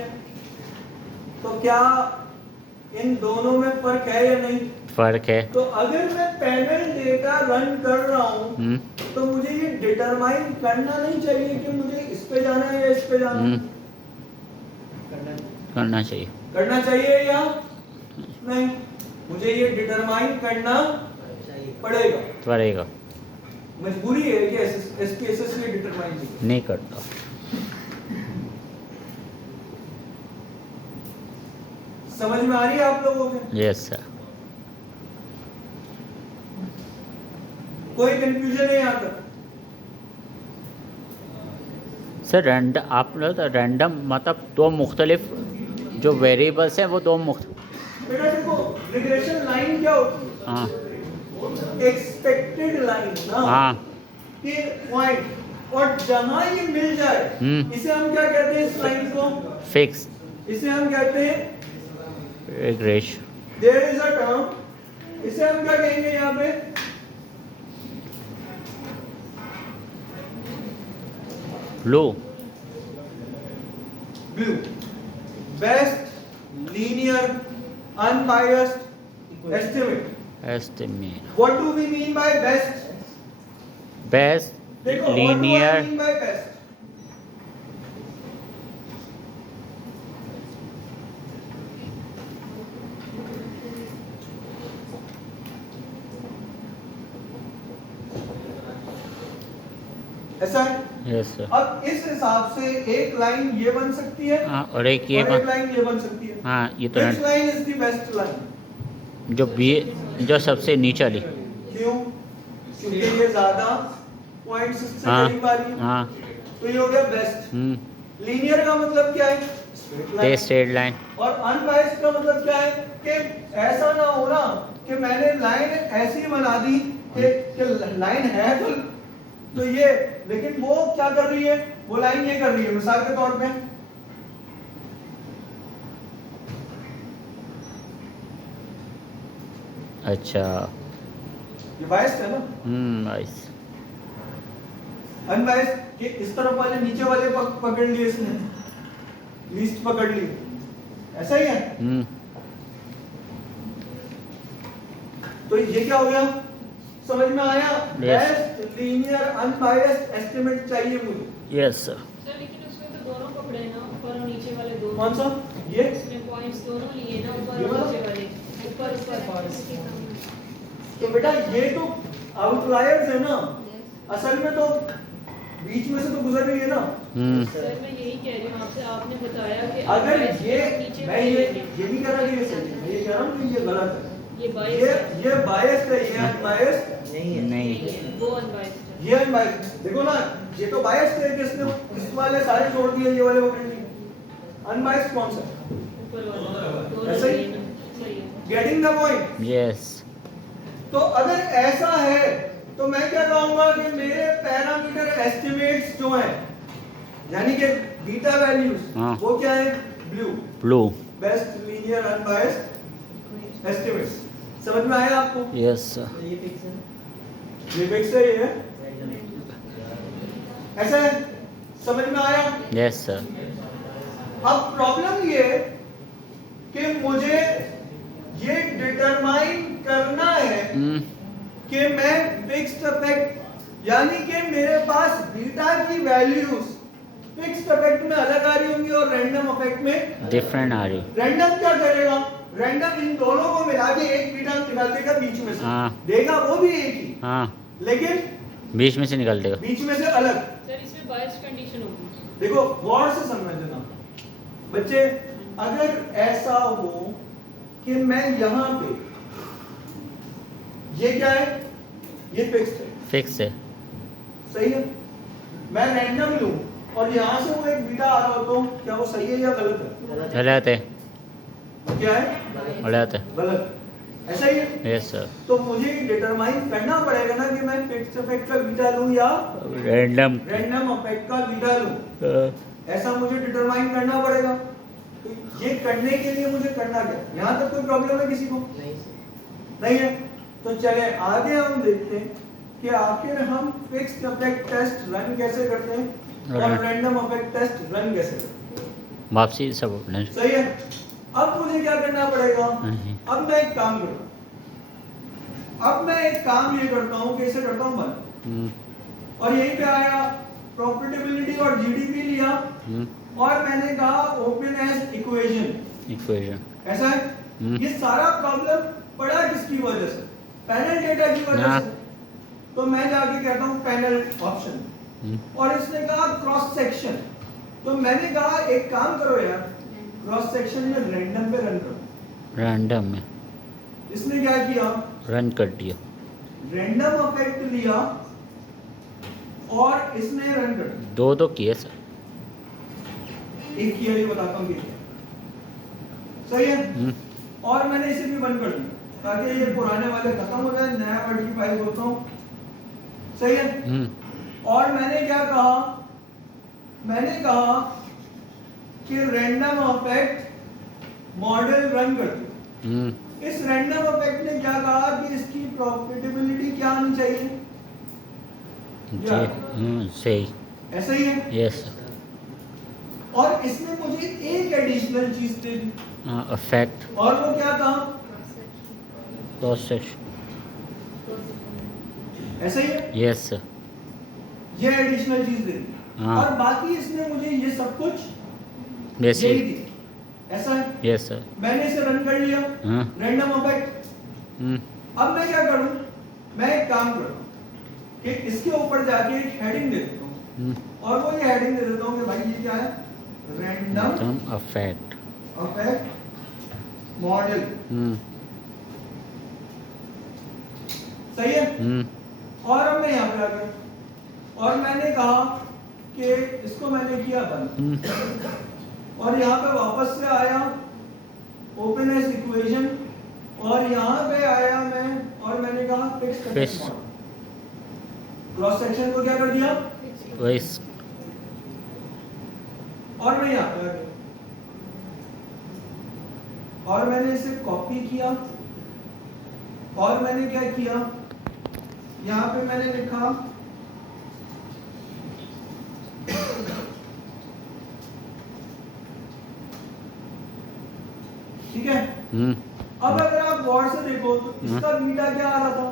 तो क्या इन दोनों में फर्क है या नहीं? फर्क है। तो अगर मैं पैनल डेटा रन कर रहा हूं तो मुझे ये डिटरमाइन करना नहीं चाहिए कि मुझे इस पे जाना है या इस पे जाना है? करना चाहिए। करना चाहिए या नहीं? मुझे ये डिटरमाइन करना पड़ेगा। मजबूरी है कि एसपीएसएस ये डिटरमाइन नहीं करता। समझ में आ रही है आप लोगों को? Yes sir. कोई कंफ्यूजन है यहाँ तक? सर आप लोग रैंडम मतलब दो मुख्तलिफ जो वेरिएबल्स हैं वो दो बेटा देखो, रिग्रेशन लाइन क्या होती है? हाँ, एक्सपेक्टेड लाइन ना। हाँ, कि पॉइंट, और जहां ये मिल जाए इसे हम क्या कहते हैं? इस लाइन को फिक्स। इसे हम कहते हैं regression. There is a term, इसे हम क्या कहेंगे यहाँ पे? BLUE. Best linear unbiased estimate. Estimate what do we mean by best? Best देखो linear what do I mean by best? ऐसा है। Yes sir. अब इस हिसाब से एक लाइन ये बन सकती है हाँ और एक ये और एक लाइन ये बन सकती है। हाँ ये तो Which line is the best line? जो बी जो सबसे नीचे वाली। क्यों? क्योंकि ये ज्यादा पॉइंट्स से हाँ करीब आ रही है। हाँ तो ये हो गया बेस्ट। लीनियर का मतलब क्या है? Straight line. Straight line. और अनबाइस्ड का मतलब क्या है? कि ऐसा ना हो ना कि मैंने लाइन ऐसी बना दी कि लाइन है तो ये, लेकिन वो क्या कर रही है? वो लाइन ये कर रही है। मिसाल के तौर पे अच्छा ये बाइस्ड है ना? नाइस। अनबाइस्ड कि इस तरफ वाले नीचे वाले पकड़ लिए इसने, लीस्ट पकड़ ली, ऐसा ही है। तो ये क्या हो गया? समझ में आया? बेस्ट लीनियर अनबाइस्ड एस्टिमेट चाहिए मुझे। Yes sir. सर लेकिन उसमें तो दोनों पकड़े ना, ऊपर और नीचे वाले दोनों। कौन सा? ये इसमें पॉइंट्स दोनों लिए ना, ऊपर ये और वाला? नीचे वाले। ऊपर तो बेटा ये तो आउटलायर्स है ना, असल में तो बीच में से तो गुजर रही है ना। सर मैं यही कह रही हूँ आपसे, आपने बताया कि अगर unbiased ये और नीचे मैं वाले ये लेंगे। नहीं कह रहा कि ये सही है, मैं ये कह रहा हूँ कि ये गलत है। ये biased ये बायस्ड है, ये अनबायस्ड नहीं नहीं है, वो unbiased है। ये अनबायस्ड। देखो ना, ये तो बायस्ड है कि इसने इस वाले सारे छोड़ दिए, ये वाले पकड़ लिए। अनबायस्ड कौन सा? ऊपर वाला दोनों ऐसा ही? लिए ना, सही है। Getting the point? यस। तो अगर ऐसा है तो मैं क्या कहूंगा कि मेरे पैरामीटर एस्टिमेट्स जो हैं, यानी कि बीटा वैल्यूज, हाँ। वो क्या है? Blue. Best linear unbiased estimates. समझ में आया आपको? Yes sir. ये फिक्स है, ये है, ऐसा है। समझ में आया? Yes sir. अब प्रॉब्लम ये कि मुझे ये डिटरमाइन करना है कि मैं फिक्स्ड इफेक्ट, यानी कि मेरे पास बीटा की वैल्यूज फिक्स्ड इफेक्ट में अलग आ रही होंगी और रैंडम इफेक्ट में डिफरेंट आ रही। रैंडम क्या करेगा? रैंडम इन दोनों को मिला के एक बीटा निकाल देगा बीच में से। हाँ। देगा वो भी एक ही, हाँ लेकिन बीच में से निकल देगा। बीच में से अलग। सर इसमें बायस्ड कंडीशन होगी। देखो गौर से समझना बच्चे, अगर ऐसा हो कि मैं यहाँ पे, ये क्या है? ये फिक्स्ड है, फिक्स है। सही है। मैं रैंडम लूं और यहाँ से वो एक बीटा आ रहा हो तो क्या वो सही है या गलत है? गलत है। क्या है? गलत है। गलत। ऐसा ही है। Yes sir. तो मुझे डिटरमाइन करना पड़ेगा ना कि मैं फिक्स्ड इफेक्ट का बीटा लूं या रैंडम। रैंडम इफेक्ट का बीटा लूं। ऐसा मुझे डिटरमाइन करना पड़ेगा। तो ये करने के लिए मुझे करना क्या? यहाँ तक कोई प्रॉब्लम है किसी को? नहीं है। तो चले आगे हम देखते हैं कि आखिर हम फिक्स्ड इफेक्ट टेस्ट रन कैसे करते हैं और रैंडम इफेक्ट टेस्ट रन कैसे करते हैं। वापसी सब सही है। अब मुझे क्या करना पड़ेगा? अब मैं एक काम करूँ, अब मैं एक काम ये करता हूँ, कैसे करता हूँ मैं, और यहीं पे आया प्रॉफिटेबिलिटी और जीडीपी लिया और मैंने कहा ओपन एज इक्वेशन। ऐसा है। ये सारा प्रॉब्लम पड़ा किसकी वजह से? पैनल डेटा की वजह से। तो मैं जाके कहता हूँ पैनल ऑप्शन, और इसने कहा क्रॉस सेक्शन। तो मैंने कहा एक काम करो यार, क्रॉस सेक्शन में रैंडम पे रन करो। रैंडम में इसने क्या किया? रन कर दिया। रैंडम इफेक्ट लिया और इसने रन कर दिया। दो किए सर। एक किया, ये बताता हूँ किया। सही है। और मैंने इसे भी बंद कर दिया ताकि ये पुराने वाले खत्म हो जाए, नया वर्ड की फाइल खोलता हूँ। सही है। और मैंने क्या कहा? मैंने कहा कि रैंडम इफेक्ट मॉडल रन कर दिया। इस रैंडम इफेक्ट ने क्या कहा कि इसकी प्रॉफिटेबिलिटी क्या आनी चाहिए? सही। ऐसा ही है। यस। और इसने मुझे एक एडिशनल चीज दे दी। इफेक्ट। और वो क्या था? क्रॉस सेक्शन, ऐसा ही है, यस सर। ये एडिशनल चीज दे दी। हाँ। और बाकी इसने मुझे ये सब कुछ यही बेसिक, दी, ऐसा है। Yes sir. मैंने इसे रन कर लिया, हाँ। Random effect. अब मैं क्या करूं, मैं एक काम करूं कि इसके ऊपर जाके एक हेडिंग दे देता हूं, और वो ये हेडिंग दे देता हूं कि भाई ये क्या है, रैंडम इफेक्ट मॉडल। सही है। और अब मैं यहाँ पे आ गया और मैंने कहा कि इसको मैंने किया बंद, और यहाँ पे वापस से आया ओपन एस इक्वेशन, और यहाँ पे आया मैं और मैंने कहा फिक्स क्रॉस सेक्शन को क्या कर दिया, वैस, और मैं यहाँ पे आ गया और मैंने इसे कॉपी किया, और मैंने क्या किया, यहाँ पे मैंने लिखा ठीक है। अब अगर आप गौर से देखो तो इसका बीटा क्या आ रहा था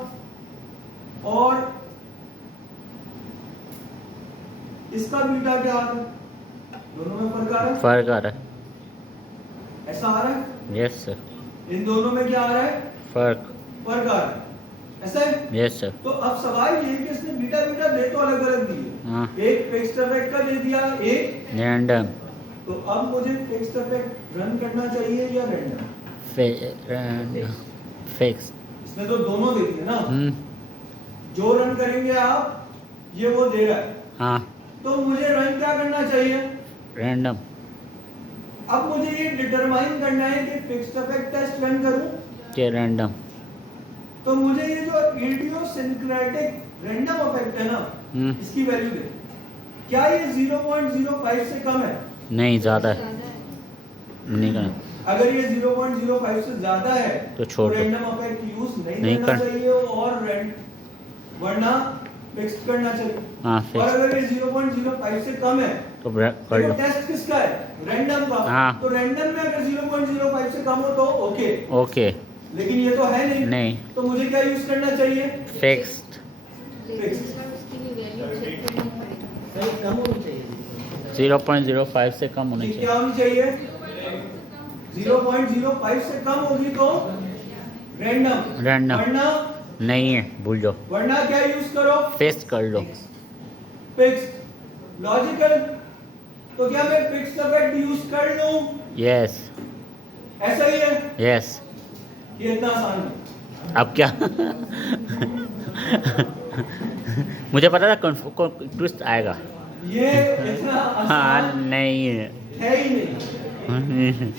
और इसका बीटा क्या आ रहा है, दोनों में फर्क आ रहा है, फर्क आ रहा है, ऐसा आ रहा है, यस सर। इन दोनों में क्या आ रहा है, फर्क आ रहा है, ऐसा है। Yes sir. तो अब सवाल ये कि इसने बीटा बीटा दे तो अलग अलग दिए, हाँ। एक फिक्स्ड इफेक्ट का दे दिया, एक रैंडम, तो अब मुझे फिक्स्ड इफेक्ट रन करना चाहिए या रैंडम, फिक्स। इसने तो दोनों दे दिए ना, जो रन करेंगे आप ये वो दे रहा है, हाँ। तो मुझे रन क्या करना चाहिए, रैंडम। अब मुझे ये डिटरमाइन करना है कि फिक्स्ड इफेक्ट टेस्ट रन करूं के रैंडम, तो मुझे ये जो इडियोसिंक्रेटिक रैंडम इफेक्ट है ना, इसकी वैल्यू दे, क्या ये 0.05 से कम है, नहीं ज़्यादा है, नहीं करना। अगर ये 0.05 से ज्यादा है तो छोड़ दो, रैंडम इफेक्ट यूज नहीं नहीं करना कर- चाहिए और वरना फिक्स्ड करना चाहिए। हाँ और फिक्स, अगर ये 0.05 से कम है तो कर लो। टेस्ट किसका है, रैंडम का। हाँ। तो रैंडम में अगर 0.05 से कम हो तो ओके, ओके, लेकिन ये तो है नहीं, नहीं, तो मुझे क्या यूज करना चाहिए, फिक्स्ड। फिक्स्ड। उसकी भी वैल्यू चेक करनी पड़ेगी। सही कम होनी चाहिए, 0.05 से कम होनी ये चाहिए। क्या होनी चाहिए, 0.05 से कम होगी तो रैंडम, रैंडम वरना नहीं है, भूल जाओ, वरना क्या यूज करो, फिक्स कर लो। फिक्स्ड। लॉजिकल, तो क्या मैं फिक्स्ड इफेक्ट यूज कर लूं, यस, ऐसा ही है, यस। ये इतना आसान है। अब क्या मुझे पता था ट्विस्ट आएगा। ये इतना हाँ, आसान नहीं है। है ही नहीं।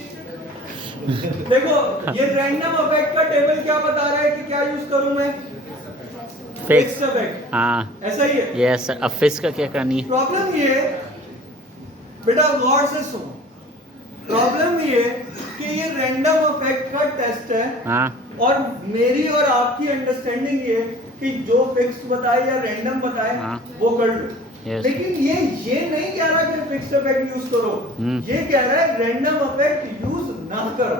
देखो ये रैंडम इफेक्ट का टेबल क्या बता रहा है कि क्या यूज करूं मैं, फिक्स, फिक्स्ड इफेक्ट, हाँ, ऐसा ही है। यस। अब फिक्स का क्या करनी है? प्रॉब्लम ये बेटा गौर से सुनो, प्रॉब्लम ये कि ये रैंडम इफेक्ट का टेस्ट है, हाँ, और मेरी और आपकी अंडरस्टैंडिंग ये कि जो फिक्स्ड बताए या रैंडम बताए हाँ। वो कर लो। Yes. लेकिन ये नहीं कह रहा कि फिक्स्ड इफेक्ट यूज करो, ये कह रहा है रैंडम इफेक्ट यूज ना करो।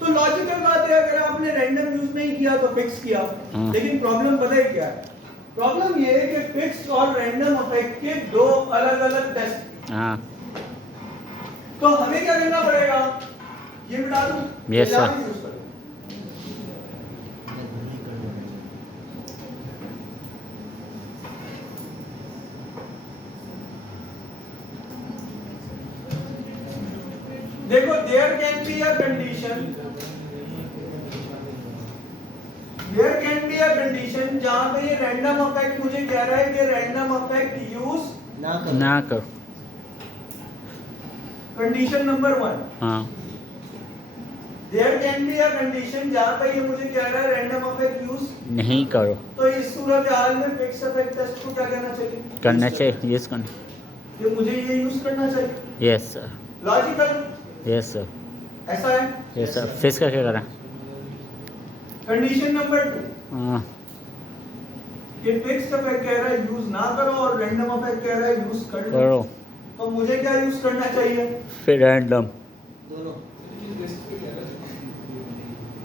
तो लॉजिकल बात है, अगर आपने रैंडम यूज नहीं किया तो फिक्स किया, लेकिन प्रॉब्लम पता है क्या है, प्रॉब्लम ये है कि फिक्स्ड और रैंडम इफेक्ट के दो अलग अलग टेस्ट। हाँ, तो हमें क्या करना पड़ेगा, ये बता दूं, Yes, sir. यूज करो। देखो there can be a condition, there can be a condition जहां पे ये रैंडम इफेक्ट मुझे कह रहा है कि रैंडम इफेक्ट यूज ना करो। Condition number 1। हाँ, there can be a condition जहां पे ये मुझे कह रहा है रैंडम इफेक्ट यूज, नहीं करो, तो इस सूरत हाल में फिक्स्ड इफेक्ट टेस्ट को क्या करना चाहिए, करना चाहिए, यस करना, ये मुझे ये यूज करना चाहिए। Yes sir, logical, yes sir, ऐसा है। Yes sir. फिक्स का क्या करा? कंडीशन नंबर 2 हाँ, कि फिक्स्ड इफेक्ट कह रहा है यूज ना करो और रैंडम इफेक्ट कह रहा है यूज कर लो, करो, तो मुझे क्या यूज करना चाहिए, फिर रैंडम। दोनों।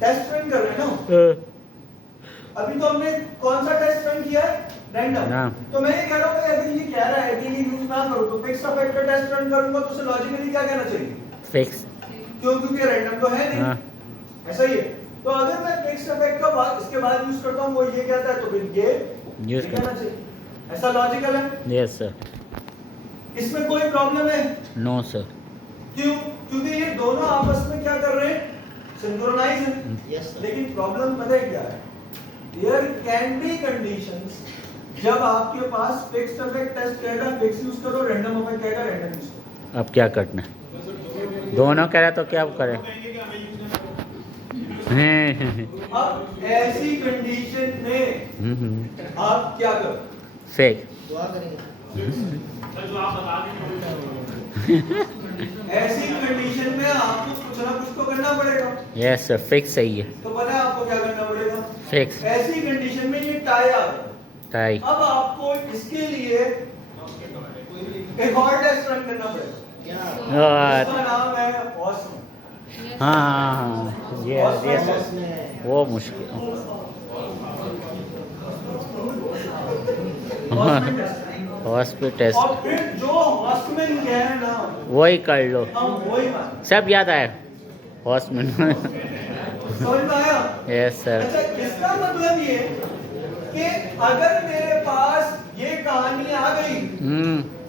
टेस्ट रन कर रहे हैं ना। अभी तो हमने कौन सा टेस्ट रन किया है? रैंडम। हाँ। तो मैं ये कह रहा हूँ कि अगर ये कह रहा है कि ये यूज ना करो तो फिक्स अफेक्ट का टेस्ट रन करूंगा तो उसे लॉजिकली क्या कहना चाहिए? फिक्स। क्योंकि रैंडम तो है नहीं। हाँ। ऐसा ही है। तो अगर मैं फिक्स अफेक्ट का बाद इसके बाद यूज करता हूँ वो ये कहता है तो फिर ये यूज कहना चाहिए। ऐसा लॉजिकल है। Yes sir. इसमें कोई प्रॉब्लम है? No sir. क्यों? क्योंकि ये दोनों आपस में क्या कर रहे हैं? सिंक्रोनाइज है। Yes, sir. लेकिन प्रॉब्लम पता है क्या है? देयर कैन बी कंडीशंस जब आपके पास फिक्स्ड अफेक्ट टेस्ट कहेगा फिक्स यूज करो, रैंडम अफेक्ट कहेगा रैंडम यूज करो। अब क्या करना है? दोनों कह रहा तो क्या करें? अब ऐसी कंडीशन में आप क्या करो? फेक। दुआ करेंगे। ऐसी कंडीशन में आपको कुछ ना कुछ तो करना पड़ेगा। यस सर, फिक्स सही है। तो पता है आपको क्या करना पड़ेगा? फिक्स। ऐसी कंडीशन में ये टाई आ गया। टाई। अब आपको इसके लिए एक और टेस्ट रन करना पड़ेगा। क्या? इसका नाम है ऑसम। हाँ, ये उसमें वो मुश्किल। ऑसमन टेस्ट। हॉस्पिटल टेस्ट और फिर जो ऑसमन है ना वही कर लो। हम वही मान। सब याद आया हॉस्पिटल। समझ में आया? Yes sir. अच्छा, इसका मतलब ये कि अगर मेरे पास ये कहानी आ गई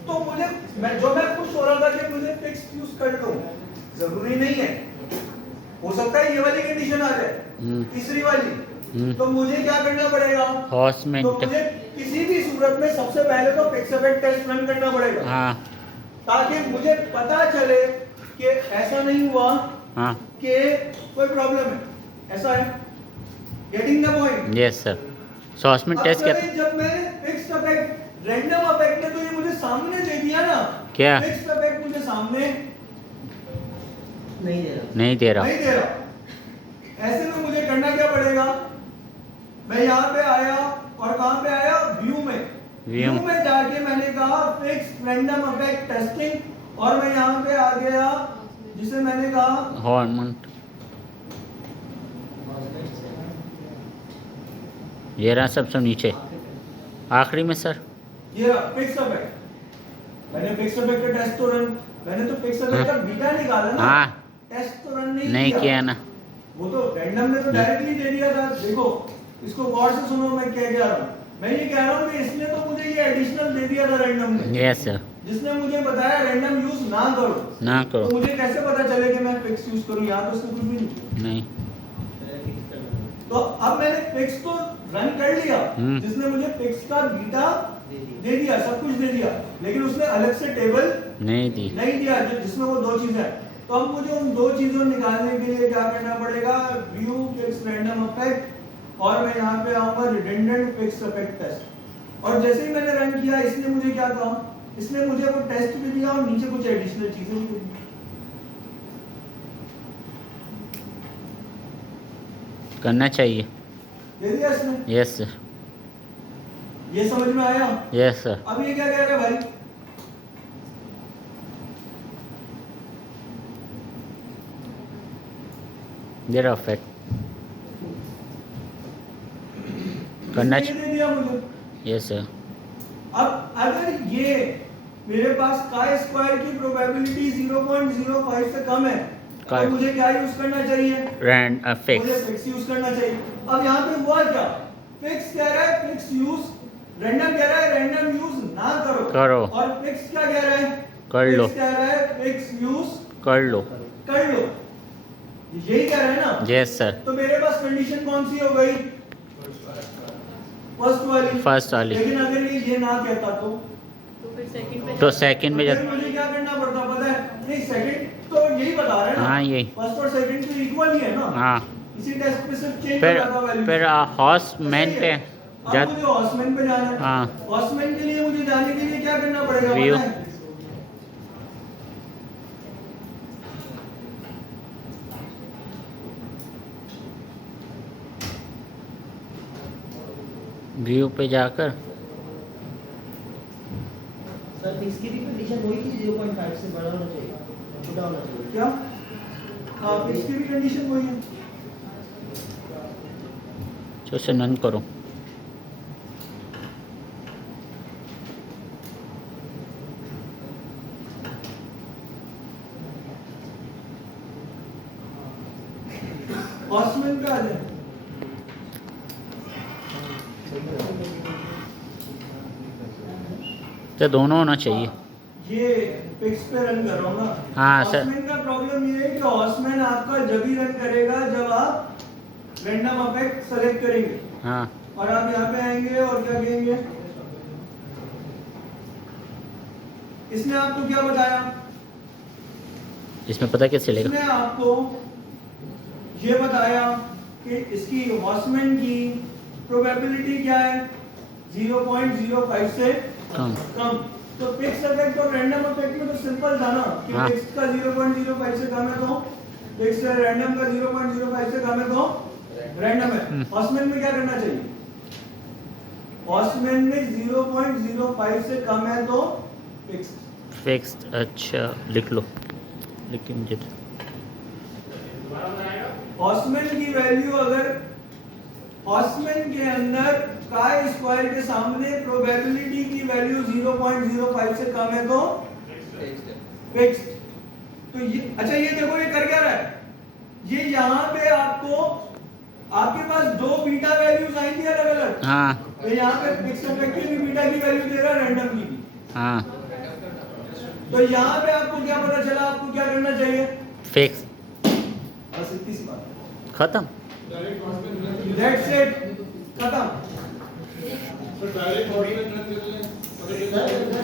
तो मुझे मैं खुश हो रहा था कि मुझे फिक्स यूज कर लूं, जरूरी नहीं है। हो सकता है ये वाली कंडीशन आ जाए, तीसरी वाली। तो मुझे क्या करना पड़ेगा? तो हॉस्पिटल। मुझे किसी भी सूरत में सबसे पहले तो फिक्स अफेक्ट टेस्ट रन करना पड़ेगा। हाँ ताकि मुझे पता चले कि ऐसा नहीं हुआ हाँ। कि कोई प्रॉब्लम है। ऐसा है। Getting the point? Yes sir. So hospital test क्या? जब मैंने फिक्स अफेक्ट रैंडम अफेक्ट ने तो ये मुझे सामने दे दिया ना। क्या? फिक्स अफेक्ट मुझे सामने नहीं दे रहा। नहीं दे रहा। नहीं दे रहा। ऐसे में मुझे करना क्या पड़ेगा? मैं यहाँ पे आया और कहाँ पे आया? व्यू में। व्यू में जाके मैंने कहा फिक्स रैंडम अफेक्ट टेस्टिंग और मैं यहाँ पे आ गया जिसे मैंने कहा हॉर्मोन। ये रहा सबसे नीचे आखिरी में सर। ये फिक्स अफेक्ट। मैंने फिक्स अफेक्ट का टेस्ट तो रन मैंने तो फिक्स अफेक्ट का बीटा निकाला ना। हाँ। टेस्ट तो रन नहीं किया ना। वो तो रैंडम ने तो डायरेक्टली दे दिया था। देखो इसको गौर से सुनो मैं क्या कह रहा हूँ। मैं ये कह रहा हूँ कि इसने तो मुझे ये एडिशनल दे दिया था रैंडम ने। Yes sir. जिसने मुझे बताया रैंडम यूज ना करो। ना तो करो। मुझे कैसे पता चले कि मैं फिक्स यूज करूँ? यहाँ तो उसने कुछ भी नहीं। नहीं। तो अब मैंने फिक्स तो रन कर लिया जिसने मुझे फिक्स का बीटा दे दिया, सब कुछ दे दिया, लेकिन उसने अलग से टेबल नहीं दी। नहीं दिया जिसमें वो दो चीजें हैं। तो अब मुझे उन दो चीजों निकालने के लिए क्या करना पड़ेगा? व्यू फिक्स रैंडम अफेक्ट और मैं यहाँ पे आऊंगा रिडंडेंट फिक्स अफेक्ट टेस्ट। और जैसे ही मैंने रन किया इसने मुझे क्या कहा? इसने मुझे वो टेस्ट भी दिया और नीचे कुछ एडिशनल चीजें भी दी। करना चाहिए। दे दिया इसने। Yes sir. ये समझ में आया? Yes sir. अब ये क्या कह रहे हैं भाई? देर अफेक्ट करना इसने ये दे दिया मुझे। Yes sir. अब अगर ये मेरे पास काय स्क्वायर की प्रोबेबिलिटी 0.05 से कम है तो मुझे क्या यूज करना चाहिए? रैंड मुझे फिक्स। फिक्स यूज करना चाहिए। अब यहाँ पे हुआ क्या? फिक्स कह रहा है फिक्स यूज, रैंडम कह रहा है रैंडम यूज ना करो। करो। और फिक्स क्या कह रहा है? कर लो। फिक्स कह रहा है फिक्स यूज कर लो। कर लो। यही कह रहा है ना? Yes sir. तो मेरे पास कंडीशन कौन सी हो गई? फर्स्ट वाली। फर्स्ट वाली। लेकिन अगर ये ना कहता तो फिर सेकंड पे तो सेकंड में फिर मुझे क्या करना पड़ता पता है? नहीं सेकंड तो यही बता रहा है ना। हाँ, यही। फर्स्ट और सेकंड तो इक्वल ही है ना। हाँ। इसी टेस्ट पे सिर्फ चेंज फिर होता था वैल्यू। फिर हॉर्समैन पे अब मुझे हॉर्समैन पे जाना है। हाँ। हॉर्समैन के लिए मुझे जाने के लिए क्या करना पड़ेगा व्यू। पता है? व्यू पे जाकर सर फिक्स की भी कंडीशन वही थी 0.5 से बड़ा होना चाहिए, छोटा होना चाहिए। क्या? हाँ फिक्स की भी कंडीशन वही है। तो इसे नन करो। ऑस्मेन पे आ जाए। तो दोनों होना चाहिए। ये फिक्स पे रन कर रहा हूँ ना। हाँ, सर। ऑस्मेन का प्रॉब्लम ये है कि ऑस्मेन आपका जब ही रन करेगा जब आप रैंडम अफेक्ट सेलेक्ट करेंगे। हाँ, और आप यहाँ पे आएंगे और क्या कहेंगे, इसने आपको क्या बताया, इसमें पता कैसे चलेगा? इसने आपको ये बताया कि इसकी हॉर्समैन की प्रोबेबिलिटी क्या है, 0.05 से कम। कम। तो फिक्स इफेक्ट और रैंडम इफेक्ट में तो सिंपल था ना कि हाँ। फिक्स का 0.05 से कम है तो फिक्स है, रैंडम का 0.05 से कम है तो रैंडम है। हॉर्समैन में क्या करना चाहिए, हॉर्समैन में 0.05 से कम है तो फिक्स। फिक्स्ड, अच्छा लिख लो, लिख के मुझे दो। हॉर्समैन की वैल्यू अगर हॉर्समैन के अंदर काय स्क्वायर के सामने प्रोबेबिलिटी की वैल्यू 0.05 से कम है तो फिक्स्ड। तो ये अच्छा, ये देखो ये कर क्या रहा है, ये यहाँ पे आपको आपके पास दो बीटा वैल्यूज आई थी अलग अलग। हाँ तो यहाँ पे फिक्स इफेक्ट की भी बीटा की वैल्यू दे रहा है, रैंडम की भी। हाँ, तो यहाँ पे आपको क्या पता चला, आपको क्या करना चाहिए, फिक्स, बस इतनी सी बात, खत्म। दैट्स इट, खत्म। डायरेक्ट बॉडी में रन कर ले